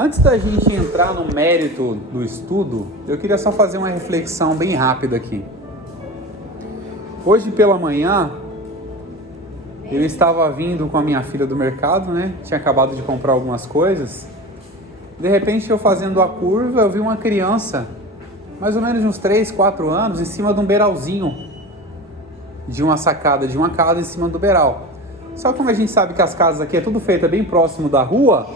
Antes da gente entrar no mérito do estudo, eu queria só fazer uma reflexão bem rápida aqui. Hoje pela manhã, eu estava vindo com a minha filha do mercado, né? Tinha acabado de comprar algumas coisas. De repente, eu fazendo a curva, eu vi uma criança, mais ou menos de uns 3, 4 anos, em cima de um beiralzinho, de uma sacada de uma casa em cima do beiral. Só que como a gente sabe que as casas aqui é tudo feita bem próximo da rua,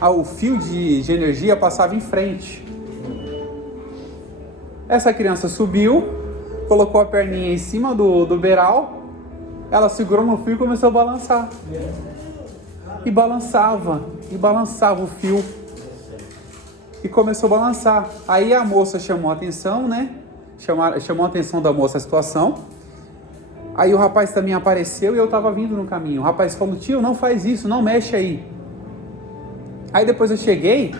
o fio de energia passava em frente. Essa criança subiu, colocou a perninha em cima do beiral, ela segurou no fio e começou a balançar. E balançava o fio. E começou a balançar. Aí a moça chamou a atenção, né? Chamou a atenção da moça a situação. Aí o rapaz também apareceu e eu estava vindo no caminho. O rapaz falou: tio, não faz isso, não mexe aí. Aí depois eu cheguei,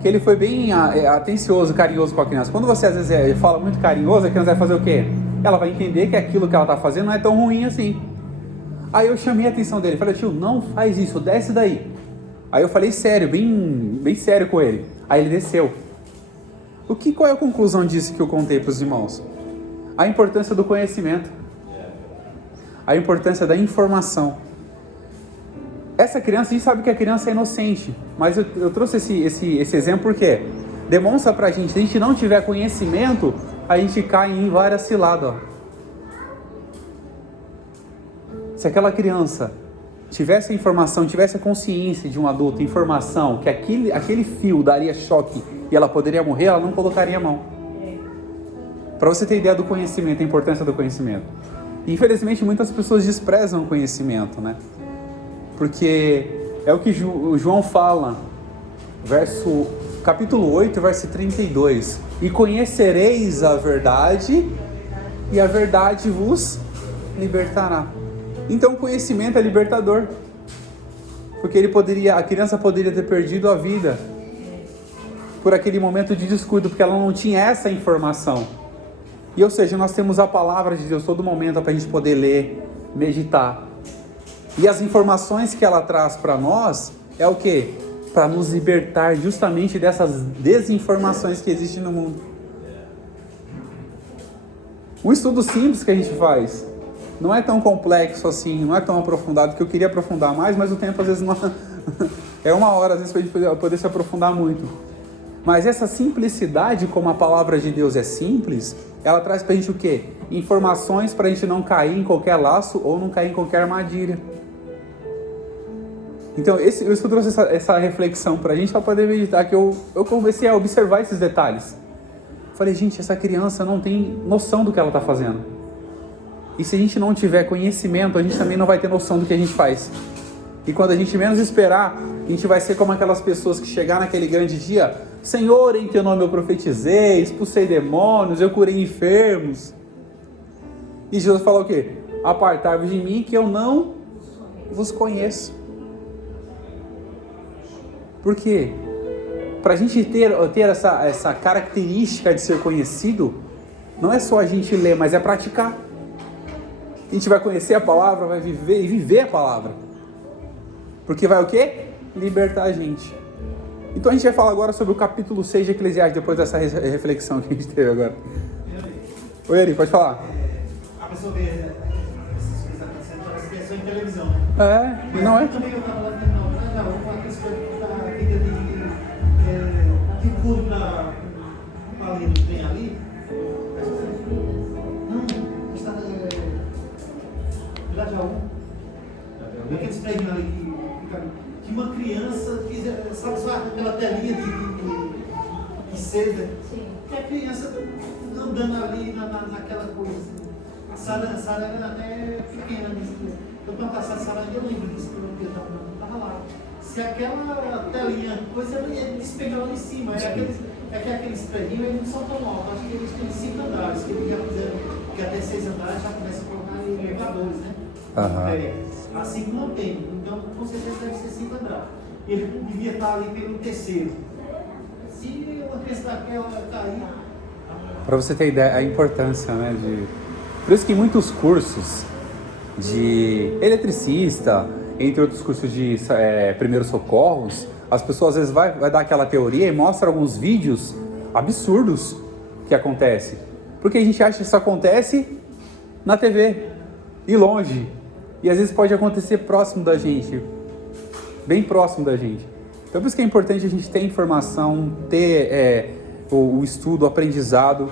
que ele foi bem atencioso, carinhoso com a criança. Quando você às vezes fala muito carinhoso, a criança vai fazer o quê? Ela vai entender que aquilo que ela está fazendo não é tão ruim assim. Aí eu chamei a atenção dele, falei: tio, não faz isso, desce daí. Aí eu falei sério, bem sério com ele. Aí ele desceu. Qual é a conclusão disso que eu contei para os irmãos? A importância do conhecimento. A importância da informação. Essa criança, a gente sabe que a criança é inocente, mas eu trouxe esse exemplo porque demonstra pra gente, se a gente não tiver conhecimento, a gente cai em várias ciladas. Se aquela criança tivesse a informação, tivesse a consciência de um adulto, informação, que aquele fio daria choque e ela poderia morrer, ela não colocaria a mão. Para você ter ideia do conhecimento, a importância do conhecimento. E, infelizmente, muitas pessoas desprezam o conhecimento, né? Porque é o que João fala, capítulo 8, verso 32. E conhecereis a verdade, e a verdade vos libertará. Então o conhecimento é libertador. Porque a criança poderia ter perdido a vida por aquele momento de descuido, porque ela não tinha essa informação. E ou seja, nós temos a palavra de Deus todo momento para a gente poder ler, meditar. E as informações que ela traz para nós é o quê? Para nos libertar justamente dessas desinformações que existem no mundo. Um estudo simples que a gente faz não é tão complexo assim, não é tão aprofundado, que eu queria aprofundar mais, mas o tempo às vezes não é 1 hora, às vezes para a gente poder se aprofundar muito. Mas essa simplicidade, como a palavra de Deus é simples, ela traz para a gente o quê? Informações para a gente não cair em qualquer laço ou não cair em qualquer armadilha. Então, eu trouxe essa reflexão para a gente, para poder meditar, que eu comecei a observar esses detalhes. Falei: gente, essa criança não tem noção do que ela está fazendo. E se a gente não tiver conhecimento, a gente também não vai ter noção do que a gente faz. E quando a gente menos esperar, a gente vai ser como aquelas pessoas que chegar naquele grande dia: Senhor, em teu nome eu profetizei, expulsei demônios, eu curei enfermos. E Jesus falou o quê? Apartai-vos de mim, que eu não vos conheço. Por quê? Para a gente ter essa característica de ser conhecido, não é só a gente ler, mas é praticar. A gente vai conhecer a palavra, vai viver a palavra. Porque vai o quê? Libertar a gente. Então a gente vai falar agora sobre o capítulo 6 de Eclesiastes, depois dessa reflexão que a gente teve agora. Oi, Ari, pode falar. A pessoa vê essas coisas acontecendo, parece que é só em televisão, né? É, não é? Eu também eu tava lá dentro, uma questão da vida de cura para ali, não tem ali? Não, está Vila Jaú. Aqueles prédios ali que uma criança sabe só aquela telinha de seda? Sim. Que a criança andando ali naquela coisa assim. A Sara era até pequena nisso. Eu quando a Sara eu lembro disso, porque eu estava lá. Se aquela telinha, coisa ela ia despegar lá em cima. Aqueles prédios eles não são tão altos, acho que eles têm 5 andares, que eles já fizeram, que até 6 andares já começam a colocar elevadores, né? Uhum. A 5 não tem, então com certeza deve ser 5 andares. Ele devia estar ali pelo terceiro. Se uma criança daquela cair. Para você ter ideia, a importância, né, Por isso que muitos cursos de eletricista, entre outros cursos de primeiros socorros, As pessoas às vezes vai dar aquela teoria e mostra alguns vídeos absurdos que acontecem. Porque a gente acha que isso acontece na TV e longe. E às vezes pode acontecer próximo da gente, bem próximo da gente. Então por isso que é importante a gente ter informação, ter o estudo, o aprendizado,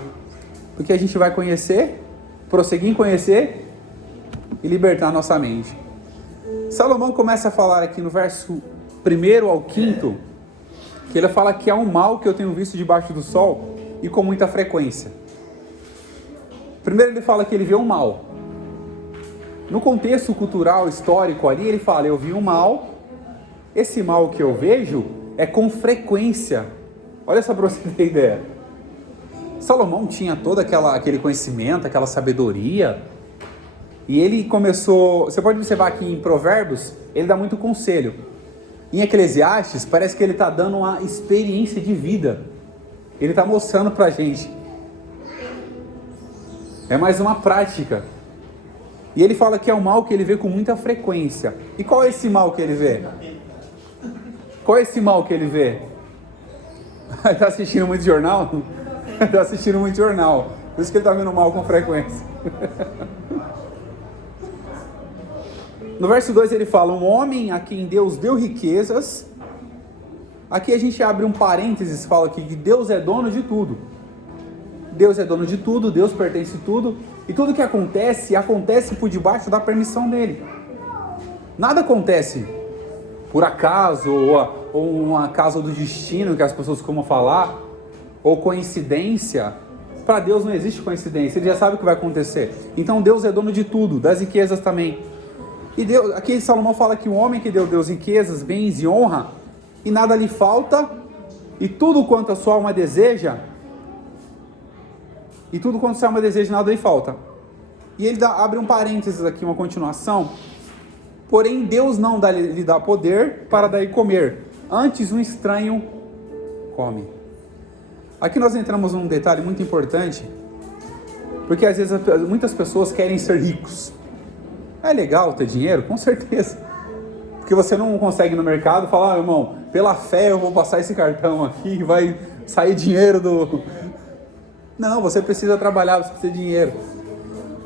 porque a gente vai conhecer, prosseguir em conhecer e libertar nossa mente. Salomão começa a falar aqui no verso 1 ao 5, que ele fala que há um mal que eu tenho visto debaixo do sol e com muita frequência. Primeiro ele fala que ele vê um mal. No contexto cultural, histórico ali, ele fala, eu vi um mal, esse mal que eu vejo é com frequência. Olha só para você ter ideia. Salomão tinha todo aquele conhecimento, aquela sabedoria, e ele começou, você pode observar que em Provérbios, ele dá muito conselho. Em Eclesiastes, parece que ele está dando uma experiência de vida. Ele está mostrando para a gente. É mais uma prática. E ele fala que é um mal que ele vê com muita frequência. E qual é esse mal que ele vê? Qual é esse mal que ele vê? Está assistindo muito jornal? Está assistindo muito jornal. Por isso que ele está vendo mal com frequência. No verso 2 ele fala, um homem a quem Deus deu riquezas. Aqui a gente abre um parênteses, fala que Deus é dono de tudo. Deus é dono de tudo, Deus pertence a tudo. E tudo que acontece, acontece por debaixo da permissão dele. Nada acontece por acaso, ou um acaso do destino, que as pessoas costumam falar, ou coincidência. Para Deus não existe coincidência, Ele já sabe o que vai acontecer. Então Deus é dono de tudo, das riquezas também. E Deus, aqui Salomão fala que o homem que deu Deus riquezas, bens e honra, e nada lhe falta, e tudo quanto a sua alma deseja, nada lhe falta. E ele abre um parênteses aqui, uma continuação. Porém, Deus não lhe dá poder para daí comer. Antes, um estranho come. Aqui nós entramos num detalhe muito importante, porque às vezes muitas pessoas querem ser ricos. É legal ter dinheiro? Com certeza. Porque você não consegue no mercado falar, irmão, pela fé eu vou passar esse cartão aqui e vai sair dinheiro do... Não, você precisa trabalhar, você precisa de dinheiro.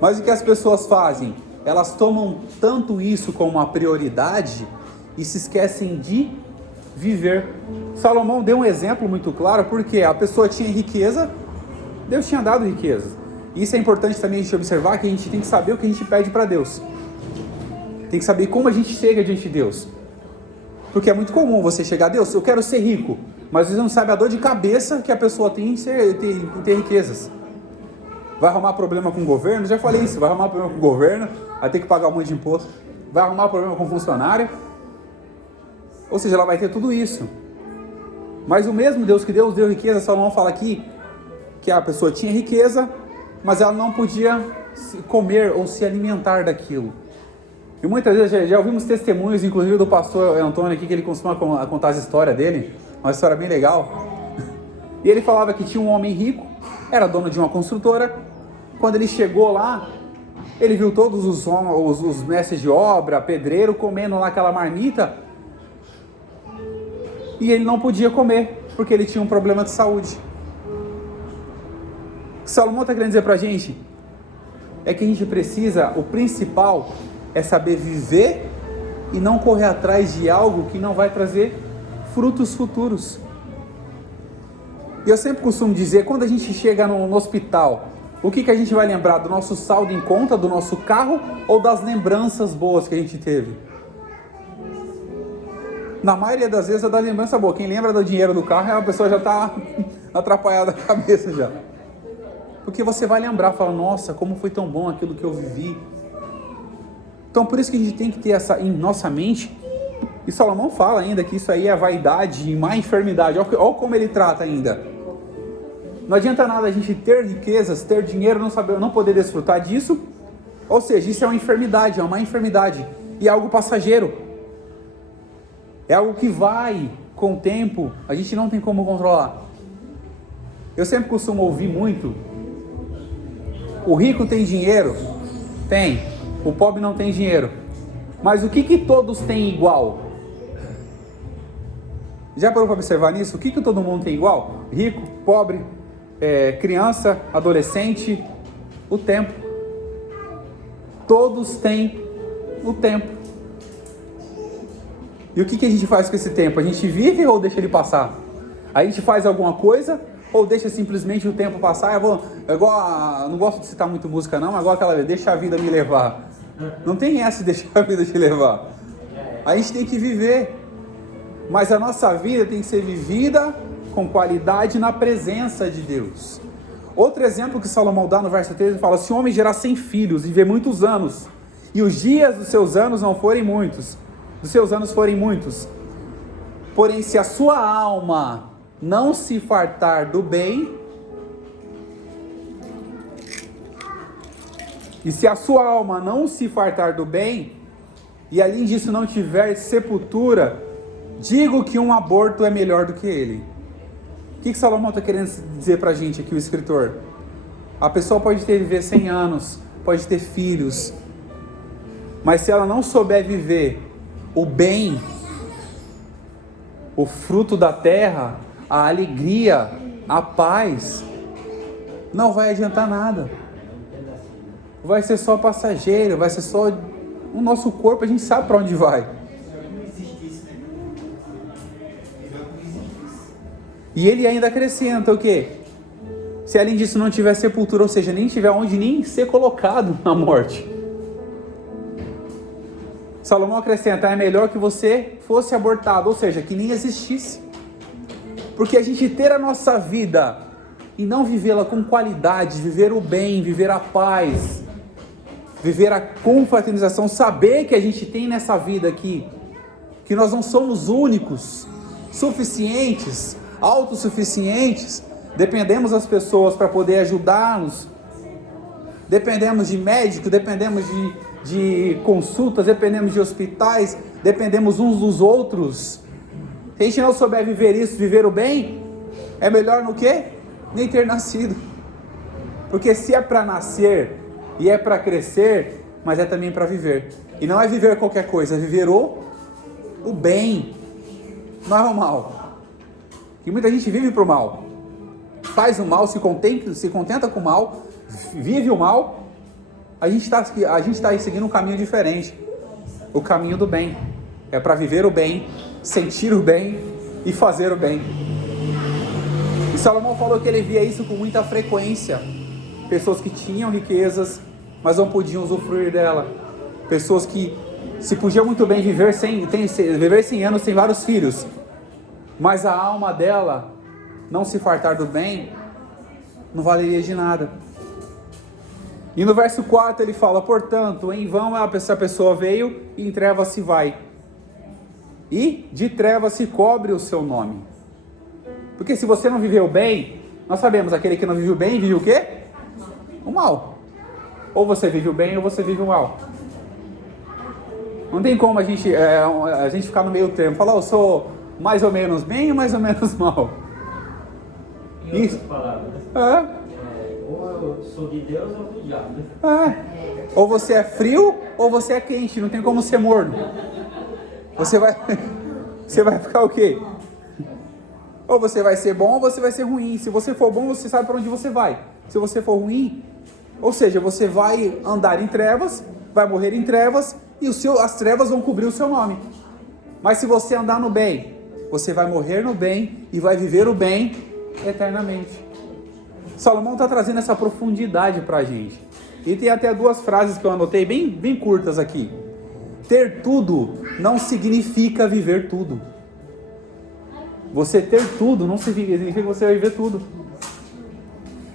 Mas o que as pessoas fazem? Elas tomam tanto isso como uma prioridade e se esquecem de viver. Salomão deu um exemplo muito claro, porque a pessoa tinha riqueza, Deus tinha dado riqueza. E isso é importante também a gente observar, que a gente tem que saber o que a gente pede para Deus. Tem que saber como a gente chega diante de Deus. Porque é muito comum você chegar a Deus, eu quero ser rico, mas você não sabe a dor de cabeça que a pessoa tem em ter riquezas. Vai arrumar problema com o governo, já falei isso, vai arrumar problema com o governo, vai ter que pagar um monte de imposto, vai arrumar problema com o funcionário, ou seja, ela vai ter tudo isso. Mas o mesmo Deus que Deus deu riqueza, Salomão fala aqui, que a pessoa tinha riqueza, mas ela não podia comer ou se alimentar daquilo. E muitas vezes já ouvimos testemunhos, inclusive do pastor Antônio aqui, que ele costuma contar as histórias dele, uma história bem legal. E ele falava que tinha um homem rico, era dono de uma construtora. Quando ele chegou lá, ele viu todos os mestres de obra, pedreiro, comendo lá aquela marmita. E ele não podia comer, porque ele tinha um problema de saúde. O que Salomão está querendo dizer para a gente é que a gente precisa, o principal é saber viver e não correr atrás de algo que não vai trazer frutos futuros. E eu sempre costumo dizer, quando a gente chega no hospital, o que a gente vai lembrar? Do nosso saldo em conta, do nosso carro, ou das lembranças boas que a gente teve? Na maioria das vezes é da lembrança boa. Quem lembra do dinheiro do carro, a pessoa já está atrapalhada a cabeça já. Porque você vai lembrar, fala, nossa, como foi tão bom aquilo que eu vivi. Então por isso que a gente tem que ter essa em nossa mente. E Salomão fala ainda que isso aí é vaidade e má enfermidade. Olha como ele trata ainda. Não adianta nada a gente ter riquezas, ter dinheiro, não poder desfrutar disso. Ou seja, isso é uma enfermidade, é uma má enfermidade. E é algo passageiro. É algo que vai com o tempo, a gente não tem como controlar. Eu sempre costumo ouvir muito: o rico tem dinheiro? Tem. O pobre não tem dinheiro. Mas o que todos têm igual? Já parou para observar nisso? O que todo mundo tem igual? Rico, pobre, criança, adolescente, o tempo. Todos têm o tempo. E o que a gente faz com esse tempo? A gente vive ou deixa ele passar? A gente faz alguma coisa ou deixa simplesmente o tempo passar? Não gosto de citar muito música não, mas igual aquela vez, deixa a vida me levar. Não tem essa de deixar a vida te levar. A gente tem que viver. Mas a nossa vida tem que ser vivida com qualidade na presença de Deus. Outro exemplo que Salomão dá no verso 13, ele fala: se o homem gerar 100 filhos e viver muitos anos, e os dias dos seus anos não forem muitos, porém se a sua alma não se fartar do bem, e além disso não tiver sepultura, digo que um aborto é melhor do que ele. O que Salomão está querendo dizer para a gente aqui, o escritor? A pessoa pode viver 100 anos, pode ter filhos, mas se ela não souber viver o bem, o fruto da terra, a alegria, a paz, não vai adiantar nada. Vai ser só passageiro, vai ser só o nosso corpo, a gente sabe para onde vai. E ele ainda acrescenta o quê? Se além disso não tiver sepultura, ou seja, nem tiver onde nem ser colocado na morte. Salomão acrescenta: é melhor que você fosse abortado, ou seja, que nem existisse. Porque a gente ter a nossa vida e não vivê-la com qualidade, viver o bem, viver a paz, viver a confraternização, saber que a gente tem nessa vida aqui, que nós não somos únicos, suficientes, autossuficientes, dependemos das pessoas para poder ajudar-nos, dependemos de médicos, dependemos de consultas, dependemos de hospitais, dependemos uns dos outros. Se a gente não souber viver isso, viver o bem, é melhor no quê? Nem ter nascido. Porque se é para nascer e é para crescer, mas é também para viver. E não é viver qualquer coisa, é viver o bem, não é o mal. E muita gente vive para o mal, faz o mal, se contenta com o mal, vive o mal. A gente está aí seguindo um caminho diferente, o caminho do bem. É para viver o bem, sentir o bem e fazer o bem. E Salomão falou que ele via isso com muita frequência. Pessoas que tinham riquezas, mas não podiam usufruir dela. Pessoas que se podiam muito bem viver 100 anos sem vários filhos, mas a alma dela não se fartar do bem, não valeria de nada. E no verso 4 ele fala: portanto, em vão essa pessoa veio e em trevas se vai, e de trevas se cobre o seu nome. Porque se você não viveu bem, nós sabemos, aquele que não vive o bem, vive o quê? O mal. Ou você vive o bem ou você vive o mal. Não tem como a gente ficar no meio termo, falar: eu sou mais ou menos bem ou mais ou menos mal. Em outras palavras, ou eu sou de Deus ou do diabo. Ou você é frio ou você é quente, não tem como ser morno. Você vai ficar o quê? Ou você vai ser bom ou você vai ser ruim. Se você for bom, você sabe para onde você vai. Se você for ruim, ou seja, você vai andar em trevas, vai morrer em trevas, e as trevas vão cobrir o seu nome. Mas se você andar no bem, você vai morrer no bem e vai viver o bem eternamente. Salomão está trazendo essa profundidade para a gente. E tem até duas frases que eu anotei bem curtas aqui. Ter tudo não significa viver tudo. Você ter tudo não significa que você vai viver tudo.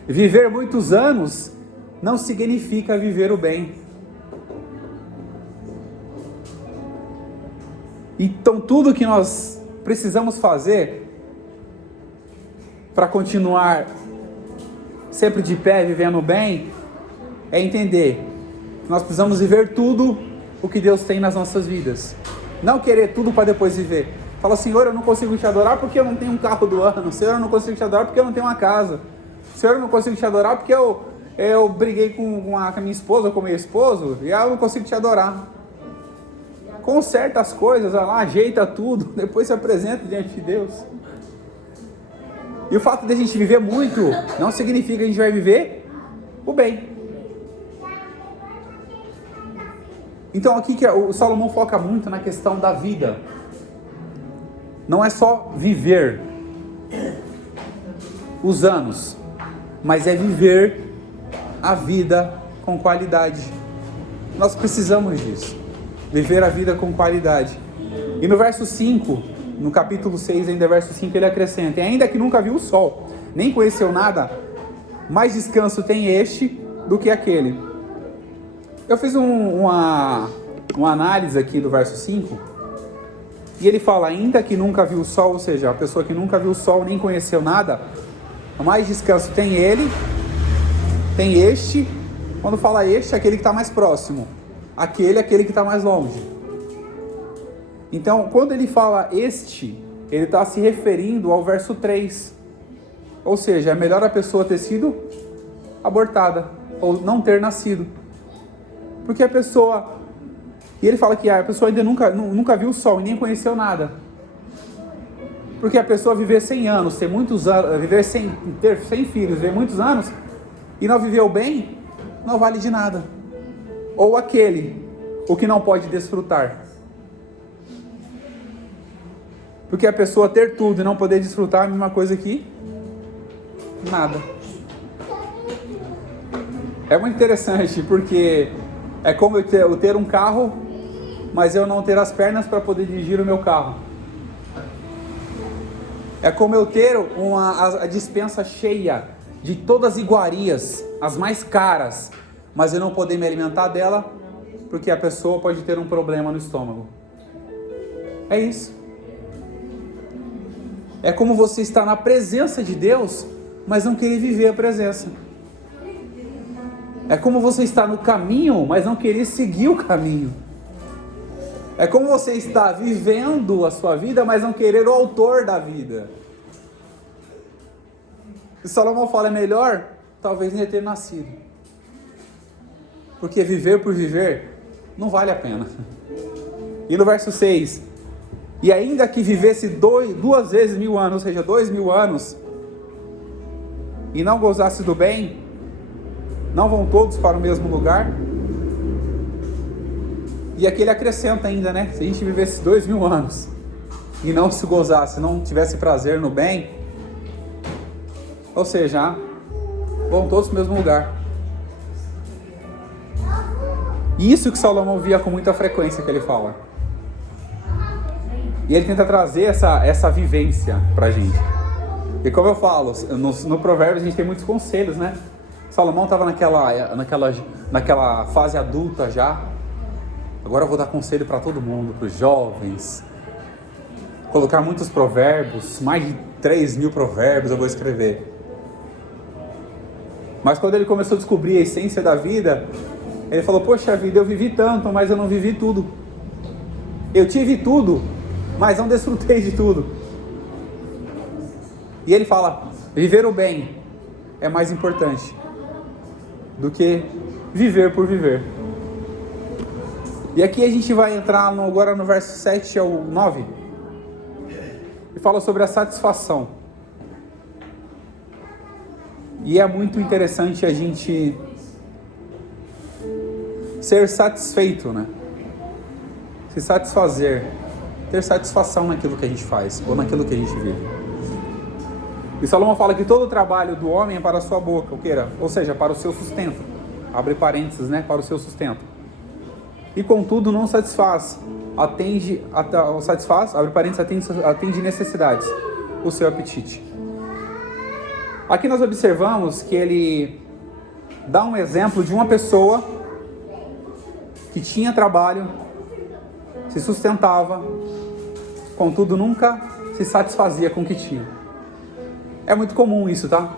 Viver muitos anos não significa viver o bem. Então tudo que nós precisamos fazer para continuar sempre de pé, vivendo bem, é entender que nós precisamos viver tudo o que Deus tem nas nossas vidas. Não querer tudo para depois viver. Fala: Senhor, eu não consigo te adorar porque eu não tenho um carro do ano. Senhor, eu não consigo te adorar porque eu não tenho uma casa. Senhor, eu não consigo te adorar porque eu briguei com a minha esposa ou com o meu esposo e eu não consigo te adorar. conserta as coisas, vai lá, ajeita tudo, depois se apresenta diante de Deus. E o fato de a gente viver muito não significa que a gente vai viver o bem. Então aqui que o Salomão foca muito na questão da vida. Não é só viver os anos, mas é viver a vida com qualidade. Nós precisamos disso. Viver a vida com qualidade. E no verso 5, no capítulo 6, ainda verso 5, ele acrescenta: e ainda que nunca viu o sol, nem conheceu nada, mais descanso tem este do que aquele. Eu fiz uma análise aqui do verso 5, e ele fala: ainda que nunca viu o sol, ou seja, a pessoa que nunca viu o sol, nem conheceu nada, mais descanso tem ele, tem este. Quando fala este, é aquele que está mais próximo, aquele que está mais longe. Então, quando ele fala este, ele está se referindo ao verso 3. Ou seja, é melhor a pessoa ter sido abortada, ou não ter nascido. Porque a pessoa... E ele fala que a pessoa ainda nunca viu o sol e nem conheceu nada. Porque a pessoa viver 100 anos, ter muitos anos, ter 100 filhos, viver muitos anos, e não viveu bem, não vale de nada. Ou o que não pode desfrutar. Porque a pessoa ter tudo e não poder desfrutar é a mesma coisa que nada. É muito interessante, porque é como eu ter um carro, mas eu não ter as pernas para poder dirigir o meu carro. É como eu ter a despensa cheia de todas as iguarias, as mais caras, mas eu não poder me alimentar dela, porque a pessoa pode ter um problema no estômago. É isso. É como você estar na presença de Deus, mas não querer viver a presença. É como você estar no caminho, mas não querer seguir o caminho. É como você estar vivendo a sua vida, mas não querer o autor da vida. E Salomão fala: é melhor talvez nem ter nascido. Porque viver por viver não vale a pena. E no verso 6: e ainda que vivesse 2 vezes 1000 anos, ou seja, 2000 anos, e não gozasse do bem, não vão todos para o mesmo lugar? E aqui ele acrescenta ainda, né? Se a gente vivesse 2000 anos e não se gozasse, não tivesse prazer no bem, ou seja, vão todos para o mesmo lugar. E isso que Salomão via com muita frequência, que ele fala. E ele tenta trazer essa vivência pra gente. E como eu falo, no Provérbios a gente tem muitos conselhos, né? Salomão estava naquela fase adulta já. Agora eu vou dar conselho para todo mundo, para os jovens. Colocar muitos provérbios, mais de 3.000 provérbios eu vou escrever. Mas quando ele começou a descobrir a essência da vida, ele falou: poxa vida, eu vivi tanto, mas eu não vivi tudo. Eu tive tudo, mas não desfrutei de tudo. E ele fala: viver o bem é mais importante do que viver por viver. E aqui a gente vai entrar agora no verso 7 ao 9. E fala sobre a satisfação. E é muito interessante a gente ser satisfeito, né? Se satisfazer, ter satisfação naquilo que a gente faz, ou naquilo que a gente vive. E Salomão fala que todo o trabalho do homem é para a sua boca, ou seja, para o seu sustento. Abre parênteses, né? Para o seu sustento. E contudo não satisfaz, abre parênteses, atende necessidades, o seu apetite. Aqui nós observamos que ele dá um exemplo de uma pessoa que tinha trabalho, se sustentava, contudo nunca se satisfazia com o que tinha. É muito comum isso, tá?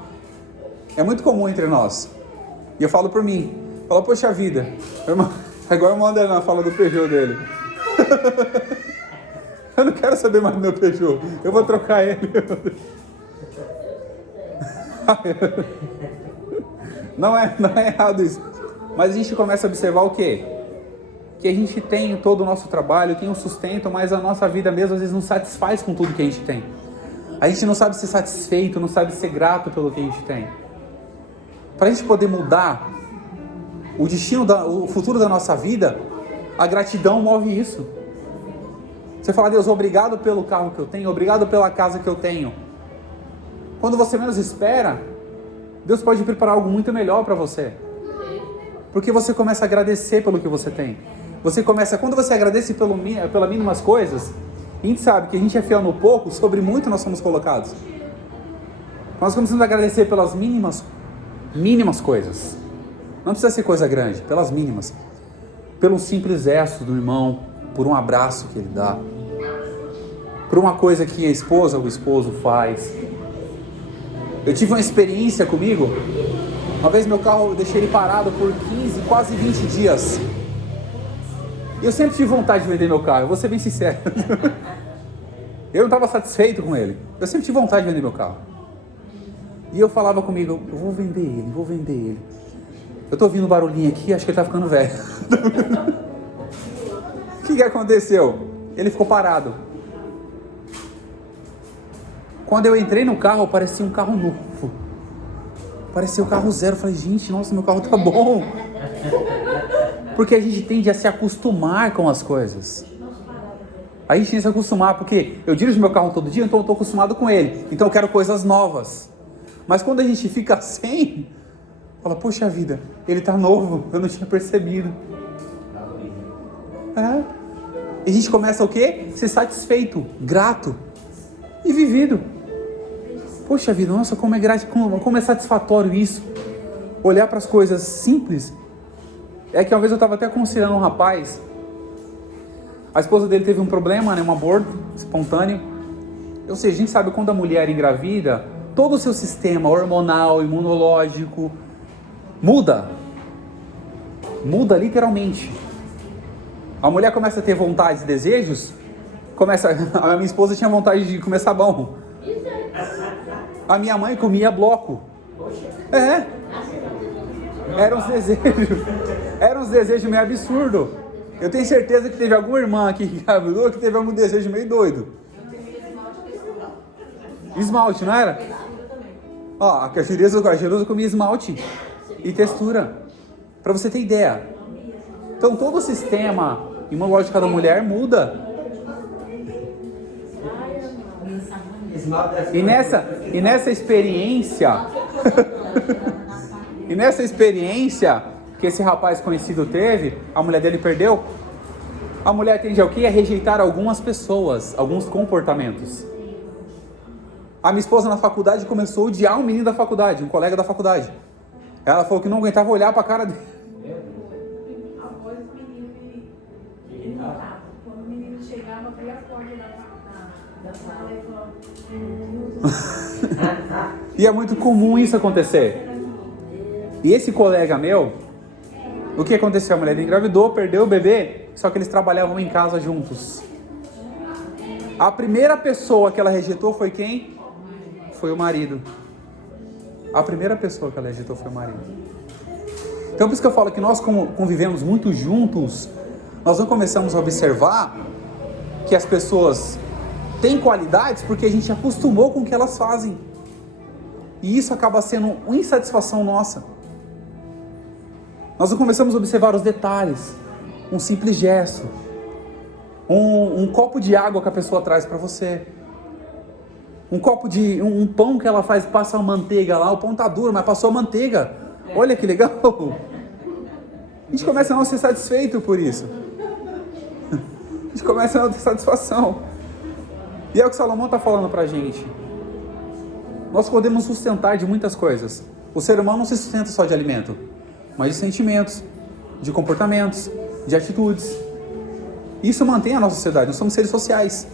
É muito comum entre nós. E eu falo por mim, poxa vida, irmão, agora o irmão André fala do Peugeot dele. Eu não quero saber mais do meu Peugeot, eu vou trocar ele. Não é errado isso. Mas a gente começa a observar o quê? que a gente tem todo o nosso trabalho, tem o sustento, mas a nossa vida mesmo às vezes não satisfaz com tudo que a gente tem. A gente não sabe ser satisfeito, não sabe ser grato pelo que a gente tem. Para a gente poder mudar o destino, o futuro da nossa vida, a gratidão move isso. Você fala, Deus, obrigado pelo carro que eu tenho, obrigado pela casa que eu tenho. Quando você menos espera, Deus pode preparar algo muito melhor para você. Porque você começa a agradecer pelo que você tem. Quando você agradece pelas mínimas coisas, a gente sabe que a gente é fiel no pouco, sobre muito nós somos colocados. Nós começamos a agradecer pelas mínimas coisas. Não precisa ser coisa grande, pelas mínimas. Pelo simples gesto do irmão, por um abraço que ele dá, por uma coisa que a esposa ou o esposo faz. Eu tive uma experiência comigo. Uma vez meu carro, eu deixei ele parado por 15, quase 20 dias. E eu sempre tive vontade de vender meu carro, eu vou ser bem sincero. Eu não estava satisfeito com ele. Eu sempre tive vontade de vender meu carro. E eu falava comigo, eu vou vender ele. Eu tô ouvindo um barulhinho aqui, acho que ele tá ficando velho. O que aconteceu? Ele ficou parado. Quando eu entrei no carro, parecia um carro novo. Parecia um carro zero. Eu falei, gente, nossa, meu carro tá bom. Porque a gente tende a se acostumar com as coisas. A gente tem que se acostumar, porque eu dirijo meu carro todo dia, então eu tô acostumado com ele. Então eu quero coisas novas. Mas quando a gente fica sem, fala, poxa vida, ele tá novo, eu não tinha percebido. E a gente começa o quê? Ser satisfeito, grato e vivido. Poxa vida, nossa, como é satisfatório isso. Olhar para as coisas simples. É que uma vez eu estava até aconselhando um rapaz. A esposa dele teve um problema, um aborto espontâneo. Ou seja, a gente sabe quando a mulher engravida, todo o seu sistema hormonal, imunológico, muda. Muda literalmente. A mulher começa a ter vontades e desejos. A minha esposa tinha vontade de comer sabão. A minha mãe comia bloco. Eram uns desejos meio absurdos. Eu tenho certeza que teve alguma irmã aqui que engravidou que teve algum desejo meio doido. Esmalte, não era? Ó, a Caxirusa comia esmalte e textura. Pra você ter ideia. Então todo o sistema imunológico da mulher muda. E nessa experiência que esse rapaz conhecido teve, a mulher dele perdeu, a mulher tende ao quê? A rejeitar algumas pessoas, alguns comportamentos. A minha esposa na faculdade começou a odiar um menino da faculdade, um colega da faculdade. Ela falou que não aguentava olhar pra cara dele. A voz do menino me irritava. Quando o menino chegava, abria a porta da sala e falava, E é muito comum isso acontecer. E esse colega meu, o que aconteceu? A mulher engravidou, perdeu o bebê, só que eles trabalhavam em casa juntos. A primeira pessoa que ela rejeitou foi quem? Foi o marido. A primeira pessoa que ela rejeitou foi o marido. Então por isso que eu falo que nós, como convivemos muito juntos, nós não começamos a observar que as pessoas têm qualidades porque a gente acostumou com o que elas fazem. E isso acaba sendo uma insatisfação nossa. Nós não começamos a observar os detalhes, um simples gesto, um copo de água que a pessoa traz para você, um pão que ela faz, passa a manteiga lá, o pão tá duro, mas passou a manteiga, olha que legal. A gente começa a não ser satisfeito por isso, a gente começa a não ter satisfação, e é o que Salomão está falando para a gente. Nós podemos sustentar de muitas coisas. O ser humano não se sustenta só de alimento, mas de sentimentos, de comportamentos, de atitudes. Isso mantém a nossa sociedade, nós somos seres sociais.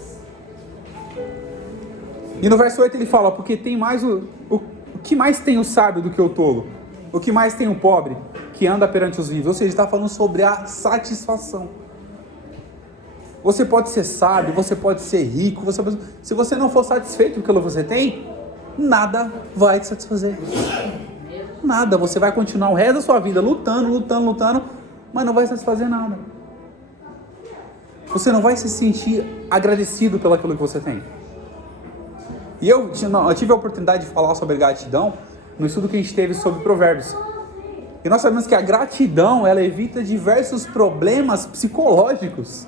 E no verso 8 ele fala, porque tem mais o que mais tem o sábio do que o tolo? O que mais tem o pobre que anda perante os vivos? Ou seja, ele está falando sobre a satisfação. Você pode ser sábio, você pode ser rico, se você não for satisfeito com aquilo que você tem, nada vai te satisfazer. Nada, você vai continuar o resto da sua vida lutando, mas não vai satisfazer nada. você não vai se sentir agradecido pelo aquilo que você tem. E eu tive a oportunidade de falar sobre gratidão no estudo que a gente teve sobre Provérbios. E nós sabemos que a gratidão, ela evita diversos problemas psicológicos.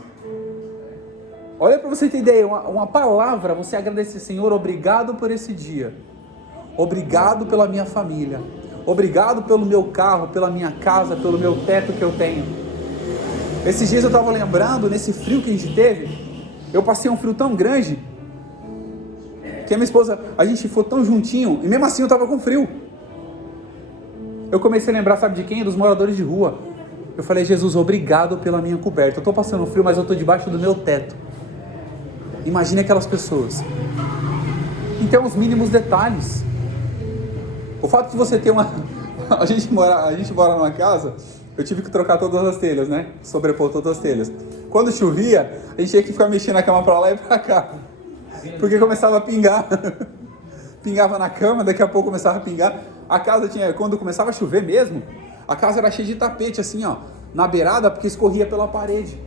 Olha para você ter ideia, uma palavra, você agradecer, Senhor, obrigado por esse dia. Obrigado pela minha família. Obrigado pelo meu carro, pela minha casa, pelo meu teto que eu tenho. Esses dias eu estava lembrando, nesse frio que a gente teve, eu passei um frio tão grande, que a minha esposa, a gente ficou tão juntinho, e mesmo assim eu estava com frio. Eu comecei a lembrar, sabe de quem? Dos moradores de rua. Eu falei, Jesus, obrigado pela minha coberta. Eu estou passando frio, mas eu estou debaixo do meu teto. Imagine aquelas pessoas. Então, os mínimos detalhes. O fato de você ter uma... A gente mora numa casa, eu tive que trocar todas as telhas, né? Sobrepor todas as telhas. Quando chovia, a gente tinha que ficar mexendo a cama para lá e para cá. Porque começava a pingar. Pingava na cama, daqui a pouco começava a pingar. A casa tinha... Quando começava a chover mesmo, a casa era cheia de tapete, assim, ó. Na beirada, porque escorria pela parede.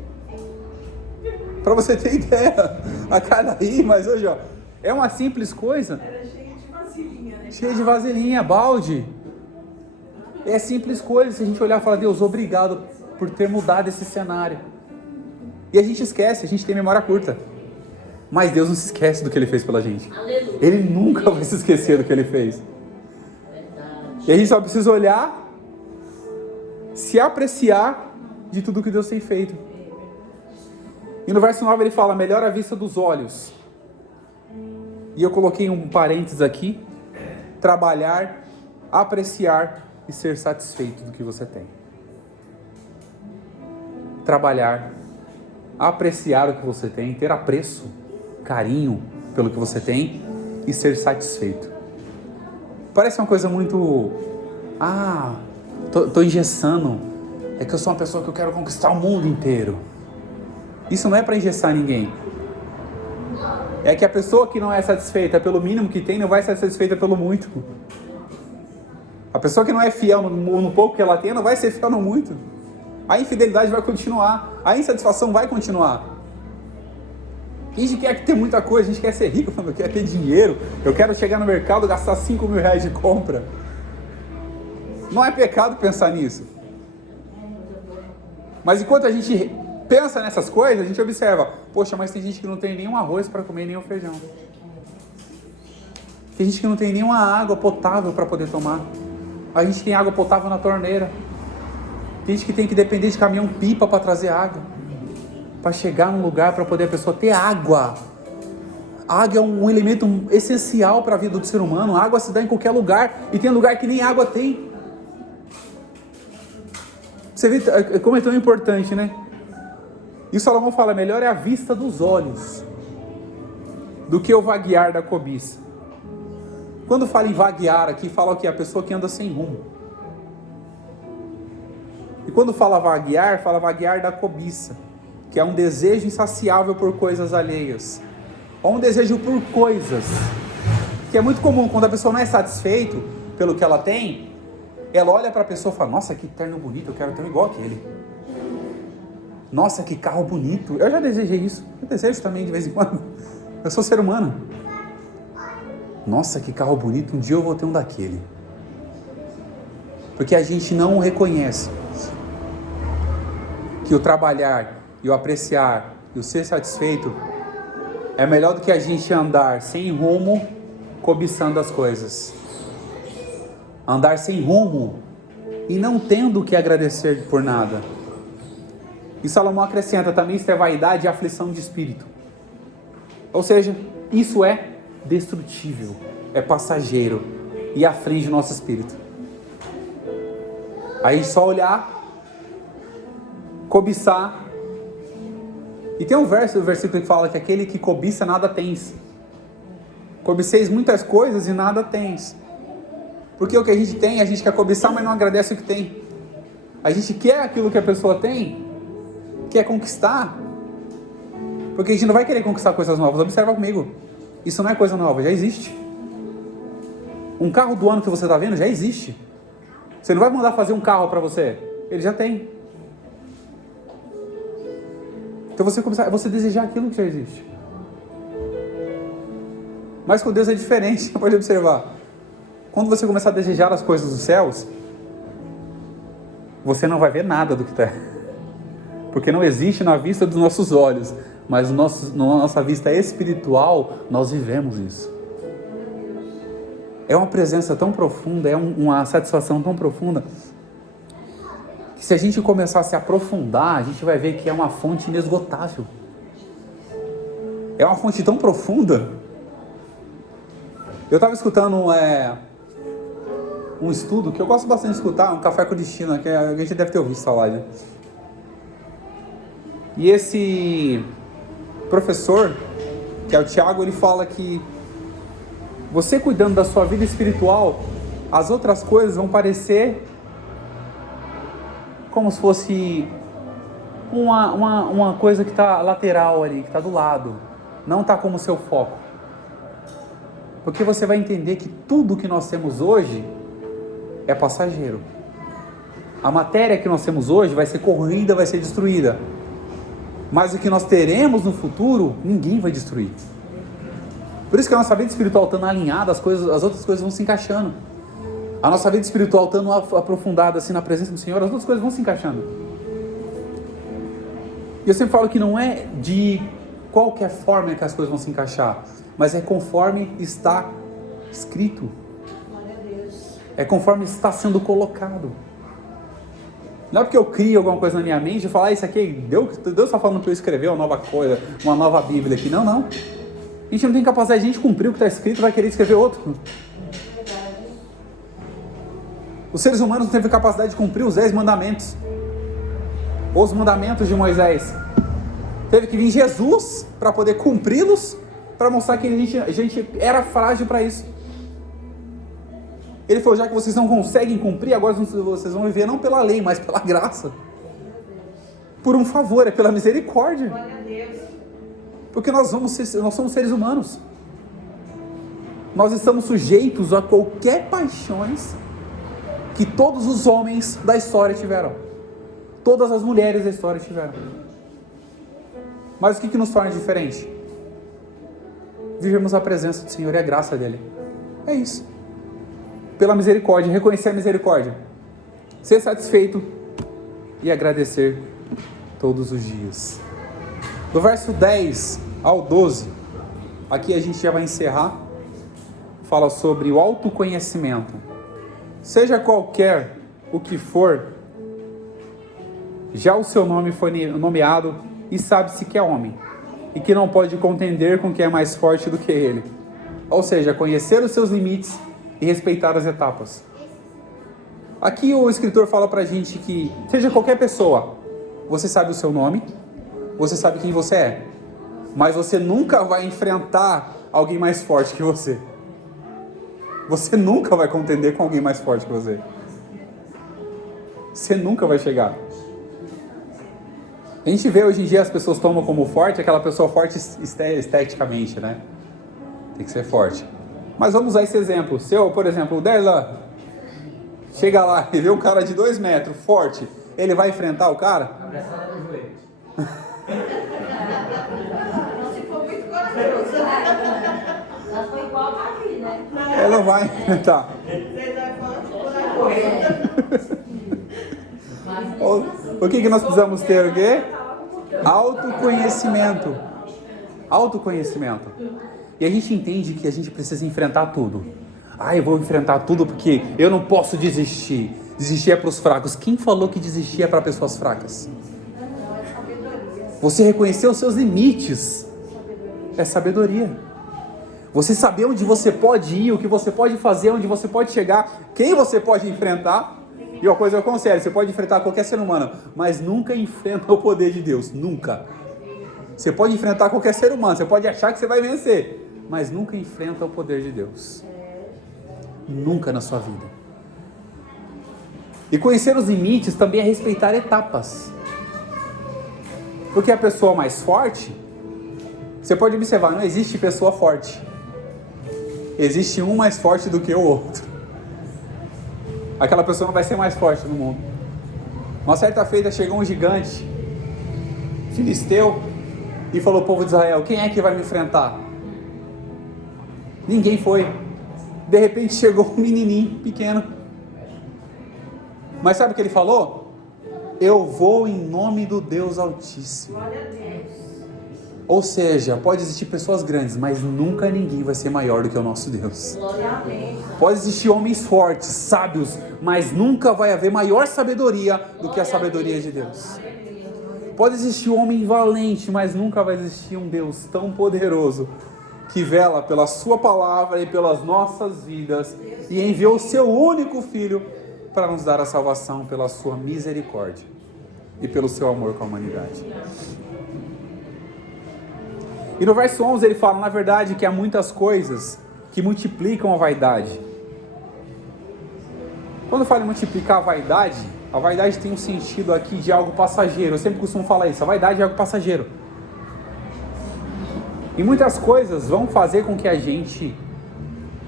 Pra você ter ideia. A cara aí, mas hoje, ó. É uma simples coisa. Era cheio de vasilhinha, né? Cheia de vasilhinha, balde. É simples coisa. Se a gente olhar e falar, Deus, obrigado por ter mudado esse cenário. E a gente esquece, a gente tem memória curta. Mas Deus não se esquece do que Ele fez pela gente. Aleluia. Ele nunca vai se esquecer do que Ele fez. Verdade. E a gente só precisa olhar, se apreciar de tudo que Deus tem feito. E no verso 9 ele fala, melhor a vista dos olhos. E eu coloquei um parênteses aqui, trabalhar, apreciar e ser satisfeito do que você tem. Trabalhar, apreciar o que você tem, ter apreço, carinho pelo que você tem e ser satisfeito. Parece uma coisa muito... tô engessando. É que eu sou uma pessoa que eu quero conquistar o mundo inteiro. Isso não é para engessar ninguém. É que a pessoa que não é satisfeita pelo mínimo que tem, não vai ser satisfeita pelo muito. A pessoa que não é fiel no pouco que ela tem, não vai ser fiel no muito. A infidelidade vai continuar. A insatisfação vai continuar. A gente quer ter muita coisa, a gente quer ser rico, eu quero ter dinheiro, eu quero chegar no mercado e gastar 5 mil reais de compra. Não é pecado pensar nisso. Mas enquanto a gente pensa nessas coisas, a gente observa, poxa, mas tem gente que não tem nenhum arroz para comer, nem um feijão. Tem gente que não tem nenhuma água potável para poder tomar. A gente tem água potável na torneira. Tem gente que tem que depender de caminhão-pipa para trazer água. Para chegar num lugar para poder a pessoa ter água. A água é um elemento essencial para a vida do ser humano. A água se dá em qualquer lugar. E tem lugar que nem água tem. Você vê como é tão importante, né? E Salomão fala, melhor é a vista dos olhos do que o vaguear da cobiça. Quando fala em vaguear aqui, fala o que? A pessoa que anda sem rumo. E quando fala vaguear da cobiça, que é um desejo insaciável por coisas alheias. Ou um desejo por coisas, que é muito comum quando a pessoa não é satisfeita pelo que ela tem, ela olha para a pessoa e fala, nossa, que terno bonito, eu quero ter um igual aquele. Nossa, que carro bonito. Eu já desejei isso. Eu desejo também de vez em quando. Eu sou ser humano. Nossa, que carro bonito. Um dia eu vou ter um daquele. Porque a gente não reconhece que o trabalhar e o apreciar e o ser satisfeito é melhor do que a gente andar sem rumo, cobiçando as coisas. Andar sem rumo e não tendo o que agradecer por nada. E Salomão acrescenta também, isso é vaidade e aflição de espírito. Ou seja, isso é destrutível, é passageiro e aflige o nosso espírito. Aí só olhar, cobiçar. E tem um versículo que fala que aquele que cobiça nada tens. Cobiceis muitas coisas e nada tens. Porque o que a gente tem, a gente quer cobiçar, mas não agradece o que tem. A gente quer aquilo que a pessoa tem, quer conquistar, porque a gente não vai querer conquistar coisas novas. Observa comigo, isso não é coisa nova, já existe. Um carro do ano que você está vendo já existe. Você não vai mandar fazer um carro para você, ele já tem. Então você desejar aquilo que já existe. Mas com Deus é diferente, você pode observar. Quando você começar a desejar as coisas dos céus, você não vai ver nada do que está. Porque não existe na vista dos nossos olhos, mas na nossa vista espiritual, nós vivemos isso. É uma presença tão profunda, é uma satisfação tão profunda, que se a gente começar a se aprofundar, a gente vai ver que é uma fonte inesgotável. É uma fonte tão profunda. Eu estava escutando um estudo que eu gosto bastante de escutar, um Café com Destino, que a gente deve ter ouvido essa live. E esse professor, que é o Tiago, ele fala que você cuidando da sua vida espiritual, as outras coisas vão parecer como se fosse uma coisa que está lateral ali, que está do lado, não está como seu foco. Porque você vai entender que tudo que nós temos hoje é passageiro. A matéria que nós temos hoje vai ser corroída, vai ser destruída. Mas o que nós teremos no futuro, ninguém vai destruir. Por isso que a nossa vida espiritual estando alinhada, as outras coisas vão se encaixando. A nossa vida espiritual estando aprofundada assim na presença do Senhor, as outras coisas vão se encaixando. E eu sempre falo que não é de qualquer forma que as coisas vão se encaixar, mas é conforme está escrito. É conforme está sendo colocado. Não é porque eu crio alguma coisa na minha mente e falar, isso aqui, Deus está falando para eu escrever uma nova coisa, uma nova Bíblia aqui. Não, não. A gente não tem capacidade de a gente cumprir o que está escrito, vai querer escrever outro. Os seres humanos não têm capacidade de cumprir os 10 mandamentos. Os mandamentos de Moisés. Teve que vir Jesus para poder cumpri-los, para mostrar que a gente era frágil para isso. Ele falou, já que vocês não conseguem cumprir, agora vocês vão viver não pela lei, mas pela graça. Por um favor, é pela misericórdia. Glória a Deus. Porque nós somos seres humanos. Nós estamos sujeitos a qualquer paixões que todos os homens da história tiveram. Todas as mulheres da história tiveram. Mas o que nos torna diferente? Vivemos a presença do Senhor e a graça dele. É isso. Pela misericórdia, reconhecer a misericórdia. Ser satisfeito e agradecer todos os dias. Do verso 10 ao 12, aqui a gente já vai encerrar. Fala sobre o autoconhecimento. Seja qualquer o que for, já o seu nome foi nomeado e sabe-se que é homem, e que não pode contender com quem é mais forte do que ele. Ou seja, conhecer os seus limites e respeitar as etapas. Aqui o escritor fala pra gente que, seja qualquer pessoa, você sabe o seu nome, você sabe quem você é, mas você nunca vai enfrentar alguém mais forte que você. Você nunca vai contender com alguém mais forte que você. Você nunca vai chegar. A gente vê hoje em dia as pessoas tomam como forte aquela pessoa forte esteticamente, né? Tem que ser forte. Mas vamos usar esse exemplo. Se eu, por exemplo, o Derlan chega lá e vê um cara de 2 metros, forte, ele vai enfrentar o cara? Abraçada no joelho. Se for muito corajoso. Ela foi igual a Mavi, né? Ele não vai enfrentar. Você vai falar de corajoso. O que nós precisamos ter? O quê? Autoconhecimento. Autoconhecimento. E a gente entende que a gente precisa enfrentar tudo. Eu vou enfrentar tudo porque eu não posso desistir. Desistir é para os fracos. Quem falou que desistir é para pessoas fracas? Você reconhecer os seus limites é sabedoria. Você saber onde você pode ir, o que você pode fazer, onde você pode chegar, quem você pode enfrentar. E uma coisa eu considero, você pode enfrentar qualquer ser humano, mas nunca enfrenta o poder de Deus. Nunca. Você pode enfrentar qualquer ser humano, você pode achar que você vai vencer, mas nunca enfrenta o poder de Deus. Nunca na sua vida. E conhecer os limites também é respeitar etapas. Porque a pessoa mais forte, você pode observar, não existe pessoa forte. Existe um mais forte do que o outro. Aquela pessoa não vai ser mais forte no mundo. Uma certa feita chegou um gigante filisteu e falou: povo de Israel, quem é que vai me enfrentar? Ninguém foi. De repente chegou um menininho pequeno. Mas sabe o que ele falou? Eu vou em nome do Deus Altíssimo. Ou seja, pode existir pessoas grandes, mas nunca ninguém vai ser maior do que o nosso Deus. Pode existir homens fortes, sábios, mas nunca vai haver maior sabedoria do que a sabedoria de Deus. Pode existir um homem valente, mas nunca vai existir um Deus tão poderoso que vela pela sua palavra e pelas nossas vidas e enviou o seu único Filho para nos dar a salvação pela sua misericórdia e pelo seu amor com a humanidade. E no verso 11 ele fala, na verdade, que há muitas coisas que multiplicam a vaidade. Quando eu falo em multiplicar a vaidade tem um sentido aqui de algo passageiro. Eu sempre costumo falar isso, a vaidade é algo passageiro. E muitas coisas vão fazer com que a gente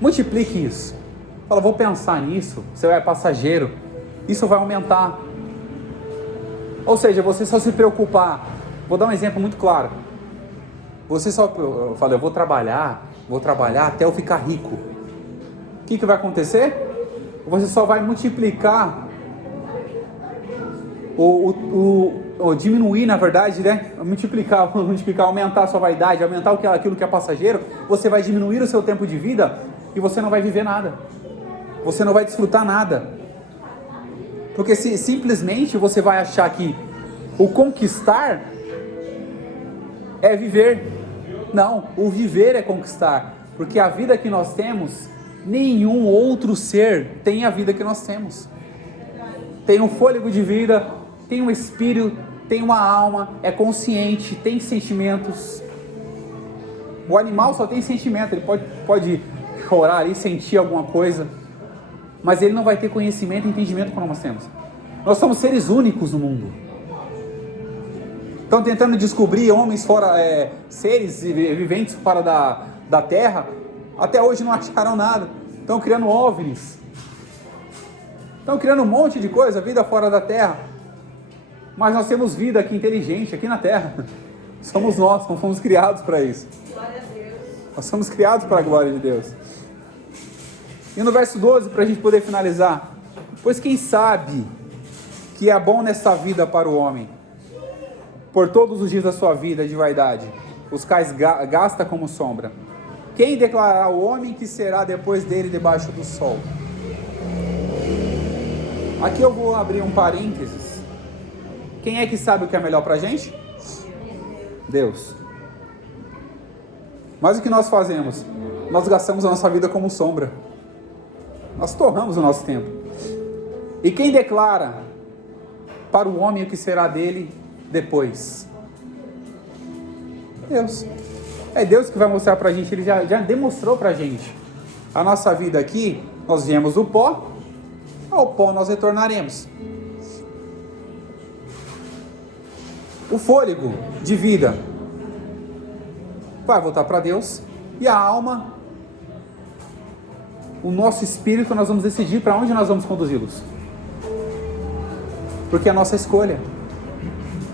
multiplique isso. Fala, vou pensar nisso, você é passageiro, isso vai aumentar. Ou seja, você só se preocupar. Vou dar um exemplo muito claro. Eu vou trabalhar até eu ficar rico. O que vai acontecer? Você só vai multiplicar, diminuir, na verdade, né? Multiplicar, aumentar a sua vaidade, aumentar aquilo que é passageiro. Você vai diminuir o seu tempo de vida e você não vai viver nada. Você não vai desfrutar nada. Porque simplesmente você vai achar que o conquistar é viver. Não, o viver é conquistar. Porque a vida que nós temos, nenhum outro ser tem a vida que nós temos. Tem um fôlego de vida, tem um espírito, tem uma alma, é consciente, tem sentimentos. O animal só tem sentimento, ele pode chorar e sentir alguma coisa, mas ele não vai ter conhecimento e entendimento como nós temos. Nós somos seres únicos no mundo. Estão tentando descobrir homens fora, seres viventes fora da Terra. Até hoje não acharam nada. Estão criando OVNIs. Estão criando um monte de coisa, vida fora da Terra. Mas nós temos vida aqui inteligente, aqui na Terra. Somos nós, não fomos criados para isso. Glória a Deus. Nós somos criados para a glória de Deus. E no verso 12, para a gente poder finalizar. Pois quem sabe que é bom nesta vida para o homem, por todos os dias da sua vida de vaidade, os quais gasta como sombra. Quem declarará o homem que será depois dele debaixo do sol? Aqui eu vou abrir um parênteses. Quem é que sabe o que é melhor pra gente? Deus. Mas o que nós fazemos? Nós gastamos a nossa vida como sombra. Nós torramos o nosso tempo. E quem declara para o homem o que será dele depois? Deus. É Deus que vai mostrar pra gente. Ele já demonstrou pra gente. A nossa vida aqui, nós viemos do pó, ao pó nós retornaremos. O fôlego de vida vai voltar para Deus, e a alma, o nosso espírito, nós vamos decidir para onde nós vamos conduzi-los. Porque é a nossa escolha,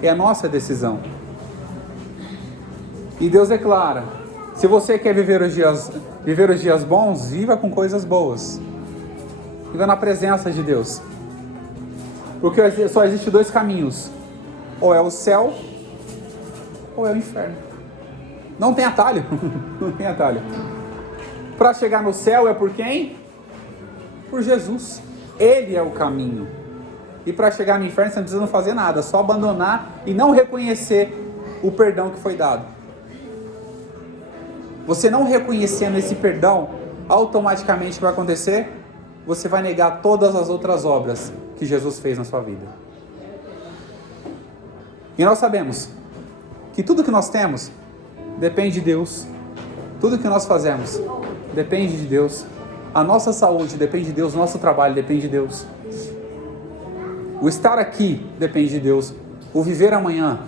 é a nossa decisão. E Deus declara: se você quer viver os dias bons, viva com coisas boas. Viva na presença de Deus. Porque só existe dois caminhos: ou é o céu, ou é o inferno. Não tem atalho. Não tem atalho. Para chegar no céu é por quem? Por Jesus. Ele é o caminho. E para chegar no inferno você não precisa fazer nada, só abandonar e não reconhecer o perdão que foi dado. Você não reconhecendo esse perdão, automaticamente o que vai acontecer? Você vai negar todas as outras obras que Jesus fez na sua vida. E nós sabemos que tudo que nós temos depende de Deus. Tudo que nós fazemos depende de Deus. A nossa saúde depende de Deus. O nosso trabalho depende de Deus. O estar aqui depende de Deus. O viver amanhã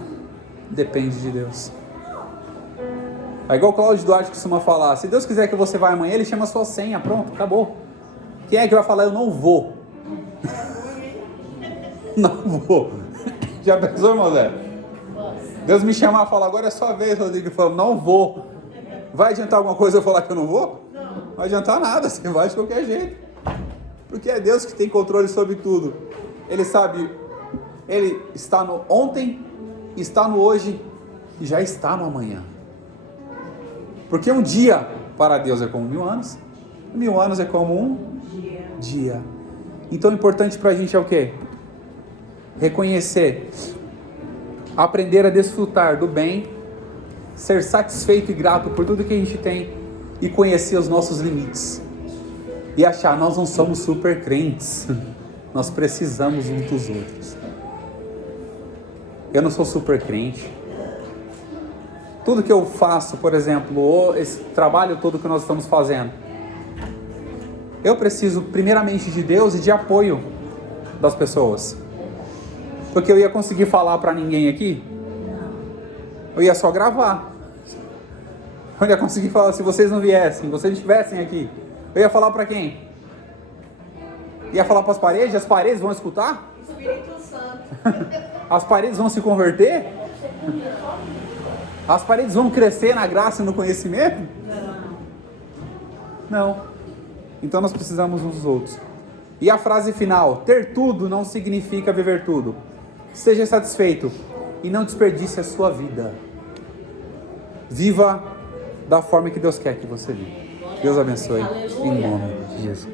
depende de Deus. É igual o Cláudio Duarte costuma falar: se Deus quiser que você vá amanhã, Ele chama a sua senha. Pronto, acabou. Quem é que vai falar: eu não vou? Não vou. Já pensou, irmão Zé? Deus me chamar e falar, agora é sua vez, Rodrigo. Eu falo, não vou. Vai adiantar alguma coisa eu falar que eu não vou? Não vai adiantar nada, você vai de qualquer jeito. Porque é Deus que tem controle sobre tudo. Ele sabe, Ele está no ontem, está no hoje e já está no amanhã. Porque um dia para Deus é como 1000 anos, 1000 anos é como um dia. Então o importante para a gente é o quê? Reconhecer, aprender a desfrutar do bem, ser satisfeito e grato por tudo que a gente tem e conhecer os nossos limites. E achar, nós não somos super crentes, nós precisamos uns dos outros. Eu não sou super crente. Tudo que eu faço, por exemplo, esse trabalho todo que nós estamos fazendo, eu preciso primeiramente de Deus e de apoio das pessoas. Porque eu ia conseguir falar para ninguém aqui? Eu ia só gravar. Eu ia conseguir falar, se vocês não viessem, vocês estivessem aqui, eu ia falar para quem? Ia falar para as paredes vão escutar? Espírito Santo. As paredes vão se converter? As paredes vão crescer na graça e no conhecimento? Não. Então nós precisamos uns dos outros. E a frase final, ter tudo não significa viver tudo. Seja satisfeito e não desperdice a sua vida. Viva da forma que Deus quer que você viva. Deus abençoe. Em nome de Jesus.